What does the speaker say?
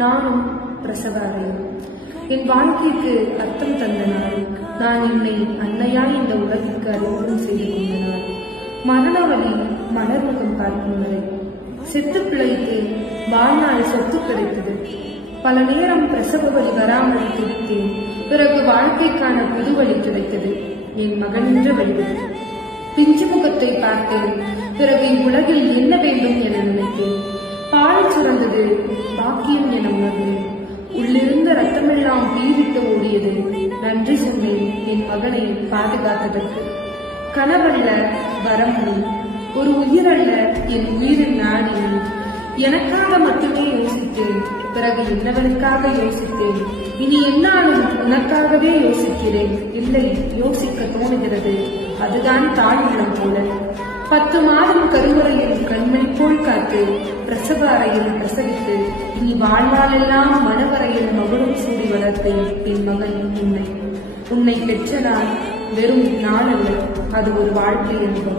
நானும் பிரசவ அறையும். என் வாழ்க்கைக்கு அர்த்தம் தந்த நாள், நான் என்னை அன்னையாய் இந்த உலகிற்கு அறிமுகம் செய்து கொண்ட நாள், மரண வழி மலர்முகம் பார்க்கும் வரை, செத்து பிழைத்து வாழ்நாள் சொத்து கிடைத்தது. பல நேரம் பிரசவ வழி வராமல் துடித்தேன். பிறகு வாழ்க்கைக்கான புது வழி கிடைத்தது, என் மகனின்ற வழி. பிஞ்சு முகத்தை பார்த்தேன். பிறகு இவ்வுலகில் என்ன வேண்டும் என நினைத்தேன். பால் சுரந்தது, பாக்கியம் என உணர்ந்தேன். உள்ளிருந்த ரத்தமெல்லாம் பீரிட்டு ஓடியது. நன்றி சொன்னேன் என் மகனை பாதுகாத்ததற்கு. கனவல்ல வரம், ஒரு உயிரல்ல என் உயிரின் நாடி. எனக்காக மட்டுமே யோசித்தேன், பிறகு என்னவனுக்காக யோசித்தேன். இனி என்னாலும் உனக்காகவே யோசிக்கிறேன். இல்லை, யோசிக்க தோணுகிறது, அதுதான் தாழ்வுள்ளம் போல. 10 மாதம் கருவறையில் கண்மணி போல் காத்து, பிரசவ அறையில் பிரசவித்து, நீ வாழ்நாளெல்லாம் மனவரையில் மகுடம் சூடி வளர்த்தேன் என் மகன் உன்னை. உன்னை பெற்ற நாள் வெறும் நாள் அல்ல, அது ஒரு வாழ்க்கை என்பது.